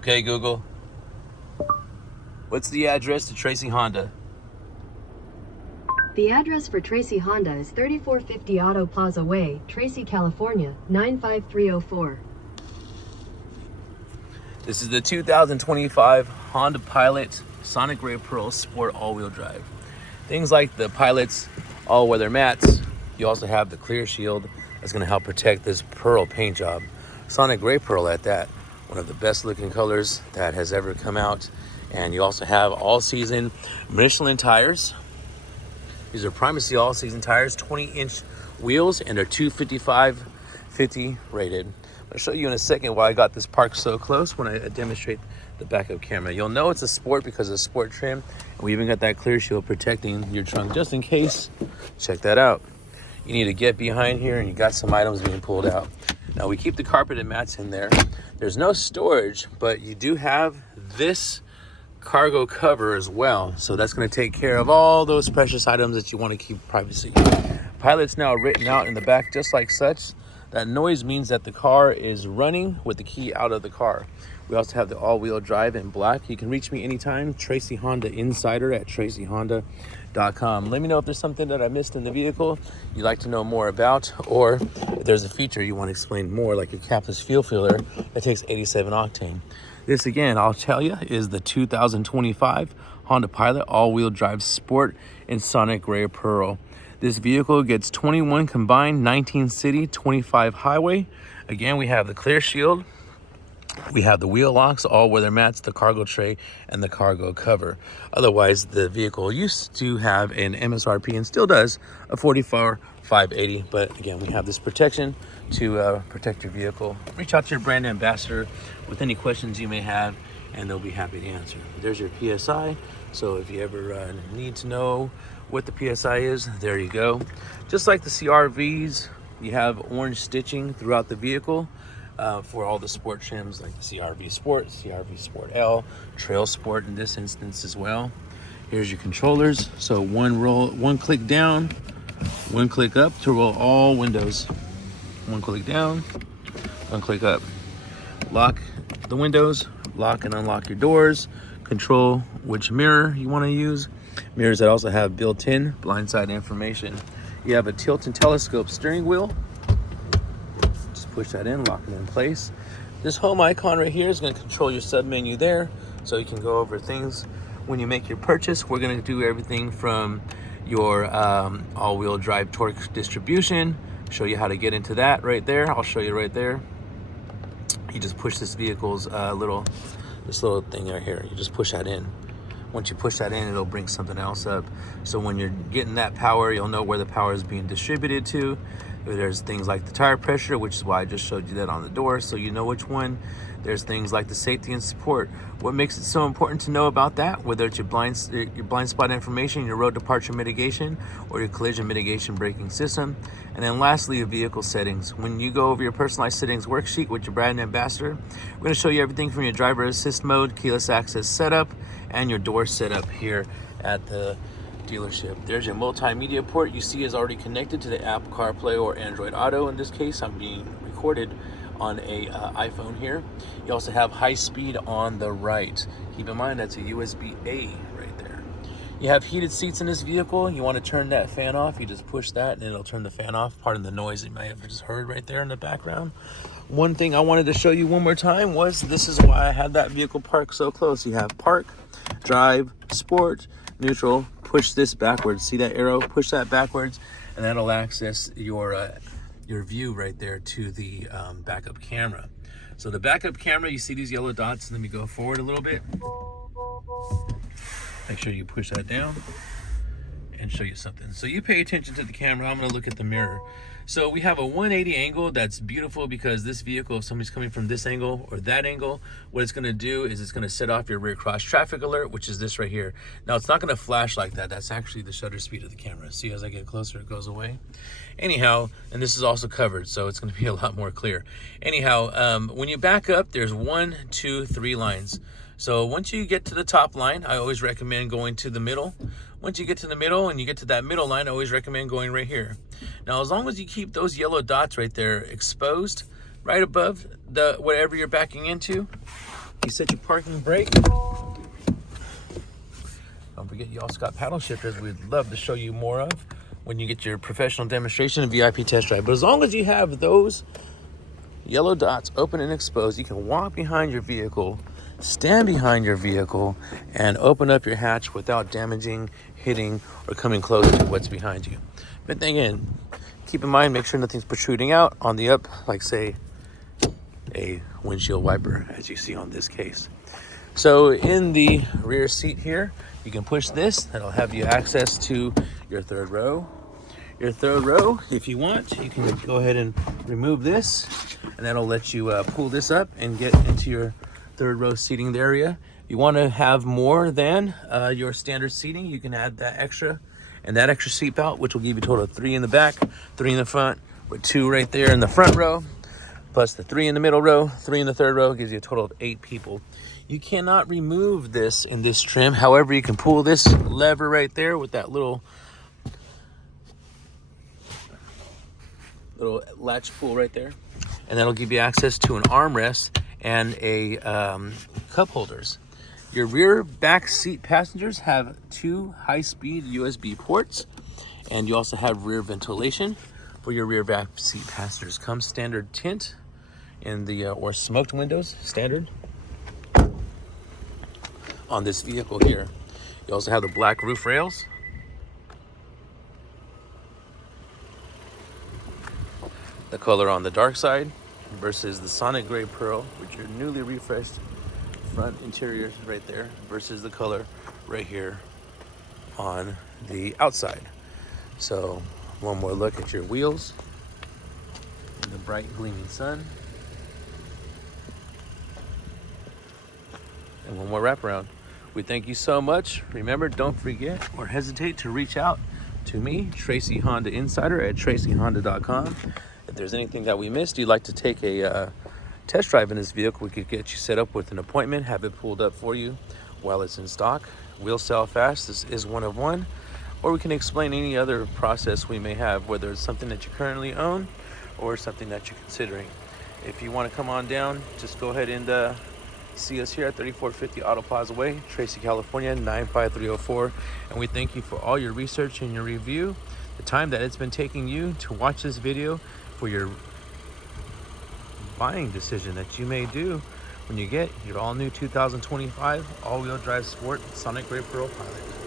Okay, Google. What's the address to Tracy Honda? The address for Tracy Honda is 3450 Auto Plaza Way, Tracy, California, 95304. This is the 2025 Honda Pilot Sonic Gray Pearl Sport all-wheel drive. Things like the Pilot's all-weather mats. You also have the clear shield that's going to help protect this pearl paint job. Sonic Gray Pearl at that. One of the best looking colors that has ever come out. And you also have all-season Michelin tires. These are Primacy all-season tires, 20-inch wheels, and they're 255/50 rated. I'll show you in a second why I got this parked so close when I demonstrate the backup camera. You'll know it's a sport because of the sport trim. And we even got that clear shield protecting your trunk just in case. Check that out. You need to get behind here and you got some items being pulled out. Now we keep the carpeted mats in there. There's no storage, but you do have this cargo cover as well. So that's going to take care of all those precious items that you want to keep privacy. Pilot's now written out in the back just like such. That noise means that the car is running with the key out of the car. We also have the all-wheel drive in black. You can reach me anytime, TracyHondaInsider at TracyHonda.com. Let me know if there's something that I missed in the vehicle you'd like to know more about, or if there's a feature you want to explain more, like your capless fuel filler that takes 87 octane. This, again, I'll tell you, is the 2025 Honda Pilot all-wheel drive Sport in Sonic Gray Pearl. This vehicle gets 21 combined, 19 city, 25 highway. Again, we have the clear shield. We have the wheel locks, all-weather mats, the cargo tray, and the cargo cover. Otherwise, the vehicle used to have an MSRP and still does a $44,580. But again, we have this protection to protect your vehicle. Reach out to your brand ambassador with any questions you may have, and they'll be happy to answer. There's your PSI. So if you ever need to know what the PSI is, there you go. Just like the CRVs, you have orange stitching throughout the vehicle. For all the sport trims like the CRV Sport, CRV Sport L, Trail Sport in this instance as well. Here's your controllers. So one click down, one click up to roll all windows. One click down, one click up. Lock the windows, lock and unlock your doors, control which mirror you want to use. Mirrors that also have built-in blindside information. You have a tilt and telescope steering wheel. Push that in, lock it in place. This home icon right here is going to control your sub menu there, so you can go over things when you make your purchase. We're going to do everything from your all-wheel drive torque distribution, show you how to get into that right there. I'll show you right there. You just push this vehicle's this little thing right here. You just push that in. Once you push that in, it'll bring something else up. So when you're getting that power, you'll know where the power is being distributed to. There's things like the tire pressure, which is why I just showed you that on the door, so you know which one. There's things like the safety and support. What makes it so important to know about that, whether it's your blind spot information, your road departure mitigation, or your collision mitigation braking system. And then lastly, your vehicle settings. When you go over your personalized settings worksheet with your brand ambassador, we're going to show you everything from your driver assist mode, keyless access setup, and your door setup here at the dealership. There's your multimedia port. You see is already connected to the Apple CarPlay or Android Auto. In this case, I'm being recorded on a iPhone here. You also have high speed on the right. Keep in mind that's a USB-A right there. You have heated seats in this vehicle. You want to turn that fan off, you just push that and it'll turn the fan off. Pardon the noise you may have just heard right there in the background. One thing I wanted to show you one more time was this is why I had that vehicle parked so close. You have park, drive, sport, neutral. Push this backwards. See that arrow? Push that backwards, and that'll access your view right there to the backup camera. So the backup camera, you see these yellow dots. Let me go forward a little bit. Make sure you push that down and show you something. So you pay attention to the camera. I'm going to look at the mirror. So we have a 180 angle. That's beautiful because this vehicle, if somebody's coming from this angle or that angle, what it's going to do is it's going to set off your rear cross traffic alert, which is this right here. Now it's not going to flash like that. That's actually the shutter speed of the camera. See, as I get closer, it goes away. Anyhow, and this is also covered, so it's going to be a lot more clear. Anyhow, when you back up, there's 1, 2, 3 lines. So once you get to the top line, I always recommend going to the middle. Once you get to the middle and you get to that middle line, I always recommend going right here. Now, as long as you keep those yellow dots right there exposed, right above the whatever you're backing into, You set your parking brake. Don't forget, you also got paddle shifters we'd love to show you more of when you get your professional demonstration and VIP test drive. But as long as you have those yellow dots open and exposed, you can walk behind your vehicle, stand behind your vehicle, and open up your hatch without damaging, hitting, or coming close to what's behind you. But then again, keep in mind, make sure nothing's protruding out on the up, like say a windshield wiper, as you see on this case. So in the rear seat here, you can push this. That'll have you access to your third row. Your third row, if you want, you can go ahead and remove this, and that'll let you pull this up and get into your third row seating area. If you want to have more than your standard seating, you can add that extra and that extra seat belt, which will give you a total of 3 in the back, 3 in the front, with 2 right there in the front row, plus the 3 in the middle row, 3 in the third row, gives you a total of 8 people. You cannot remove this in this trim. However, you can pull this lever right there with that little latch pull right there, and that'll give you access to an armrest and a cup holders. Your rear back seat passengers have 2 high-speed USB ports, and you also have rear ventilation for your rear back seat passengers. Comes standard tint in the or smoked windows, standard on this vehicle here. You also have the black roof rails. The color on the dark side versus the Sonic Gray Pearl, which are newly refreshed front interiors right there, versus the color right here on the outside. So one more look at your wheels in the bright gleaming sun, and one more wraparound. We thank you so much. Remember, don't forget or hesitate to reach out to me, TracyHondaInsider at TracyHonda.com. If there's anything that we missed, you'd like to take a test drive in this vehicle, we could get you set up with an appointment, have it pulled up for you while it's in stock. We'll sell fast. This is one of one. Or we can explain any other process we may have, whether it's something that you currently own or something that you're considering. If you want to come on down, just go ahead and see us here at 3450 Auto Plaza Way, Tracy, California, 95304. And we thank you for all your research and your review, the time that it's been taking you to watch this video for your buying decision that you may do when you get your all-new 2025 all-wheel drive sport Sonic Gray Pearl Pilot.